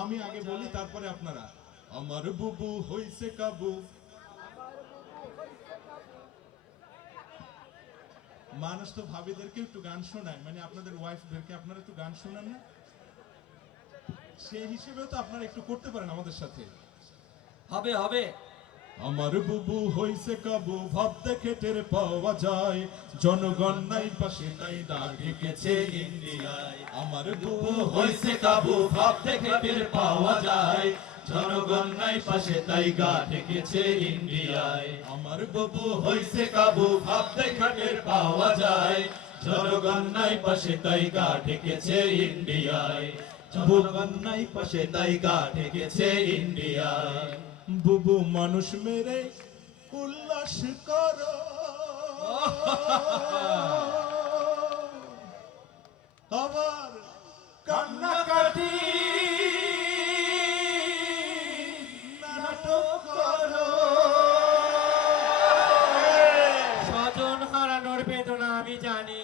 আমি আগে বলি তারপরে আপনারা। আমার বুবু হইছে কাবু। মানুষ তো ভাবিদেরকে একটু গান শোনায়, মানে আপনাদের ওয়াইফদেরকে আপনারা একটু গান শোনান না? সেই হিসেবেও তো আপনারা একটু করতে পারেন আমাদের সাথে। হবে হবে। আমার বুবু হইছে কাবু, ভাব দেখে টের পাওয়া যায়, জনগণ নাই পাশে তাই ডাক ঢেকেছে ইন্ডিয়ায়। আমার বুবু হইছে কাবু, ভাব দেখে টের পাওয়া যায়, জনগণ নাই পাশে তাই গা ঢেকেছে ইন্ডিয়ায়। আমার বুবু হইছে কাবু, ভাব দেখে টের পাওয়া যায়, জনগণ নাই পাশে তাই গা ঢেকেছে ইন্ডিয়ায়। জনগণ নাই পাশে তাই গা ঢেকেছে ইন্ডিয়ায়। বুবু মানুষ মেরে উল্লাস করো, আবার কান্নাকাটি নাটক করো। স্বজন হারানোর বেদনা আমি জানি।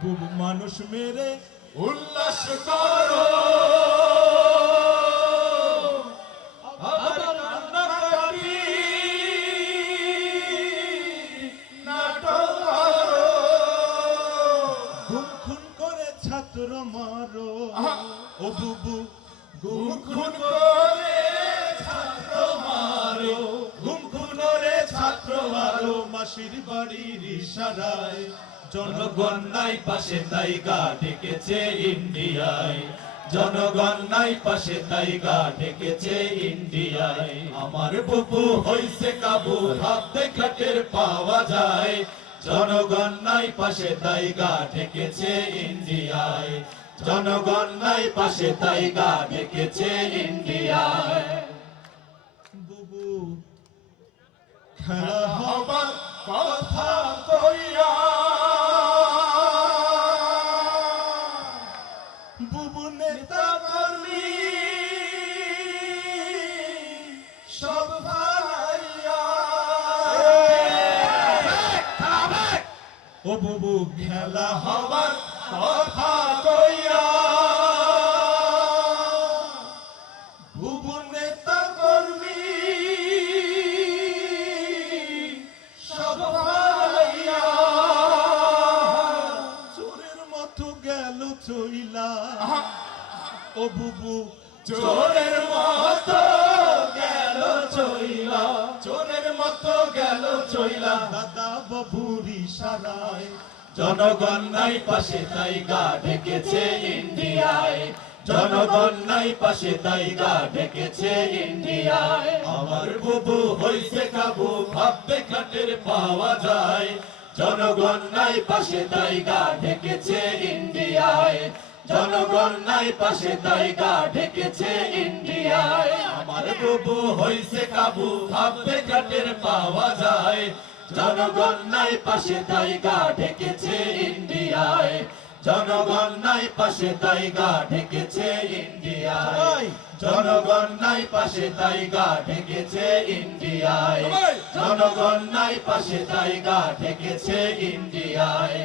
বুবু মানুষ মেরে উল্লাস করো, আবার কান্নাকাটি নাটক করো। গুম খুন করে ছাত্র মারো, ও বুবু গুম খুন করে ছাত্র মারো, গুম খুন করে ছাত্র মারো, মাসির বাড়ির ইশারায়, জনগণ নাই পাশে তাই গা ঢেকেছে ইন্ডিয়ায়। জনগণ নাই পাশে তাই গা ঢেকেছে ইন্ডিয়ায়। আমার বুবু হইছে কাবু, ভাব দেখে টের পাওয়া যায়, জনগণ নাই পাশে তাই গা ঢেকেছে ইন্ডিয়ায়। জনগণ নাই পাশে তাই গা ঢেকেছে ইন্ডিয়ায়। বুবু খেলা হবার কথা কইয়া, বুবু নেতা কর্মী সব ভালাইয়া। ও বুবু খেলা হবার কথা কইয়া, বুবু নেতা কর্মী সব ভালাইয়া। চোরের মতো গেল চইলা, ও বুবু চোরের মতো গেল চইলা, চোরের মতো গেল চইলা। দাদা বাবুর ইশারায়, জনগণ নাই পাশে তাই গা ঢেকেছে ইন্ডিয়ায়। জনগণ নাই পাশে তাই গা ঢেকেছে ইন্ডিয়ায়। আমার বুবু হইছে কাবু, ভাব দেখে টের পাওয়া যায়, জনগণ নাই পাশে তাই গা ঢেকেছে ইন্ডিয়ায়। জনগণ নাই পাশে তাই গা ঢেকেছে ইন্ডিয়ায়। আমার বুবু হইছে কাবু, ভাব দেখে টের পাওয়া যায়, জনগণ নাই পাশে তাই গা ঢেকেছে ইন্ডিয়ায়। জনগণ নাই পাশে তাই গা ঢেকেছে ইন্ডিয়ায়। জনগণ নাই পাশে তাই গা ঢেকেছে ইন্ডিয়ায়। জনগণ নাই পাশে তাই গা ঢেকেছে ইন্ডিয়ায়।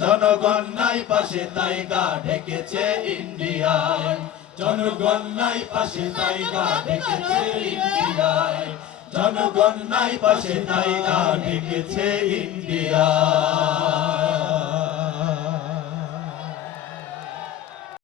জনগণ নাই পাশে তাই গা ঢেকেছে ইন্ডিয়ায়। জনগণ নাই পাশে তাই গা ঢেকেছে ইন্ডিয়ায়। জনগণ নাই পাশে তাই গা ঢেকেছে ইন্ডিয়ায়।